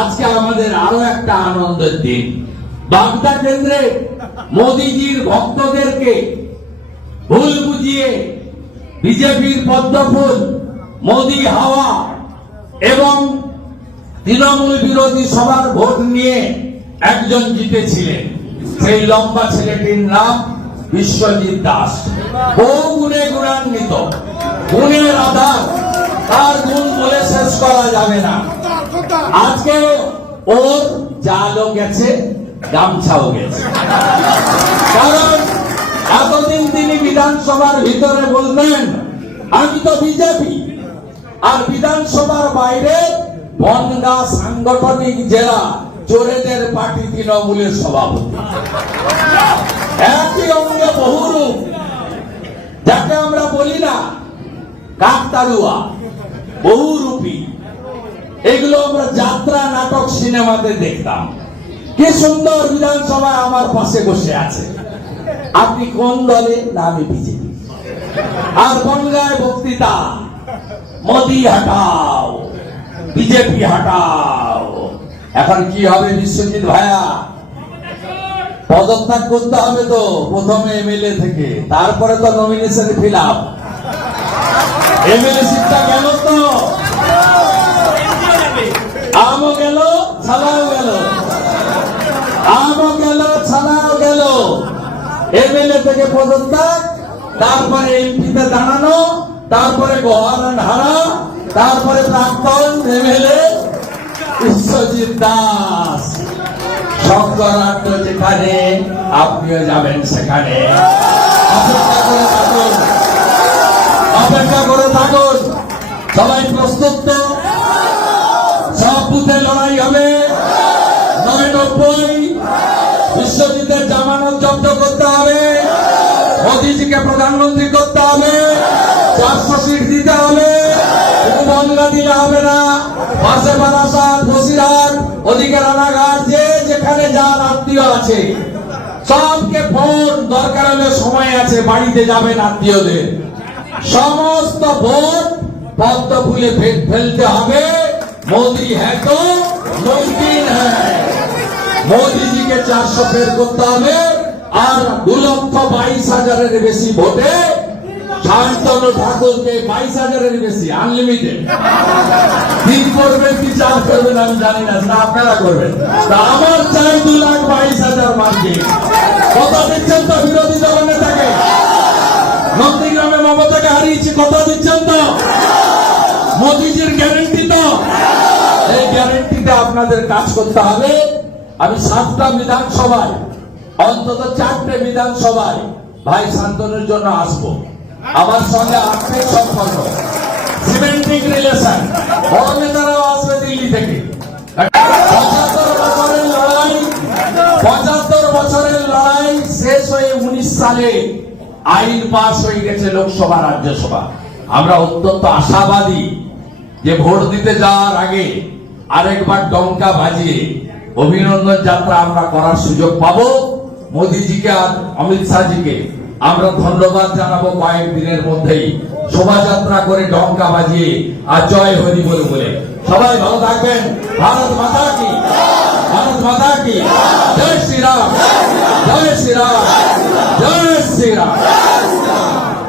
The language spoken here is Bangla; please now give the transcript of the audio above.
আজকে আমাদের আরও একটা আনন্দের দিন। বাগদা কেন্দ্রে মোদিজির ভক্তদেরকে ভুল বুঝিয়ে বিজেপির পদ্মফুল, মোদি হাওয়া এবং তৃণমূল বিরোধী সবার ভোট নিয়ে একজন জিতেছিলেন। সেই লম্বা ছেলেটির নাম বিশ্বজিৎ দাস। বহু গুণে গুণান্বিত, গুণের আধার। তার গুণ বলে শেষ করা যাবে না। আজকে ওর জালও গেছে, গামছাও গেছে। কারণ এতদিন তিনি বিধানসভার ভিতরে বলবেন, আমি তো বিজেপি। আর বিধানসভার বাইরে বনগা সাংগঠনিক জেলা চোরেদের পার্টি তৃণমূলের সভাপতি। বহুরূপ, যাকে আমরা বলি না কাকতারুয়া বহুরূপী। এগুলো আমরা যাত্রা, নাটক, সিনেমাতে দেখতাম। কি সুন্দর বিধানসভায় আমার পাশে বসে আছে। আপনি কোন দলে না আমি বিজেপি। আর বনগায় বক্তৃতা, মোদি হাটাও, বিজেপি হাটাও। এখন কি হবে বিশ্বজিৎ ভাইয়া? পদত্যাগ করতে হবে তো, প্রথমে এমএলএ থেকে, তারপরে তো নমিনেশন ফিল আপ তারপরে এমপিতে দাঁড়ানো, তারপরে গভর্নর হারা, তারপরে প্রাক্তন এমএলএ বিশ্বজিৎ দাস। শঙ্করাট্য যেখানে আপনিও যাবেন সেখানে। অপেক্ষা করে থাকুন। সবাই প্রস্তুত তো? সব বুথে লড়াই হবে। নয় নব্বই বিশ্বজিতের জামানত জব্দ করতে হবে। মোদিজিকে প্রধানমন্ত্রী করতে হবে। চারশো সিট দিতে হবে। বনগা দিলে হবে না। পাশে বারাসাত, বসিরহাট, ওদিকে রানাঘাট, যে যেখানে যার আত্মীয় আছে। সবকে ফোন, দরকার হলে সময় আছে, বাড়িতে যাবেন আত্মীয়দের। সমস্ত ভোট পদ্ম ফুলে ফেলতে হবে। মোদি হ্যাঁ তো হ্যাঁ। মোদি চারশো ফের করতে হবে। আর দু লক্ষ বাইশ হাজারের বেশি ভোটে শান্তনু ঠাকুরকে বাইশ হাজারের বেশি আনলিমিটেড তিন করবেন, কি চার করবেন, আমি জানি না সেটা আপনারা করবেন। আমার চাই দু লাখ বাইশ হাজার মার্কে কথা দিচ্ছেন তো? আপনাদের কাজ করতে হবে। আমি সাতটা বিধানসভায়, অন্তত চারটে বিধানসভায় ভাই শান্তনের জন্য আসব। আমার সঙ্গে আর্থিক সম্পর্ক, সিমেন্টিক রিলেশন বড় নেতারাও আসবে দিল্লি থেকে। পঁচাত্তর বছরের লড়াই, পঁচাত্তর বছরের লড়াই শেষ হয়ে উনিশ সালে আইন পাস হয়ে গেছে লোকসভা, রাজ্যসভা। আমরা অত্যন্ত আশাবাদী যে ভোট দিতে যাওয়ার আগে আরেকবার ডঙ্কা বাজিয়ে অভিনন্দন যাত্রা আমরা করার সুযোগ পাবো। মোদিজিকে আর অমিত শাহজিকে আমরা ধন্যবাদ জানাব কয়েক দিনের মধ্যেই। শোভাযাত্রা করে ডঙ্কা বাজিয়ে আর জয় হরি বলে বলে। সবাই ভালো থাকবেন। ভারত মাতা কি? ভারত মাতা কি? জয় শ্রীরাম। জয় শ্রীরাম। জয় শ্রীরাম।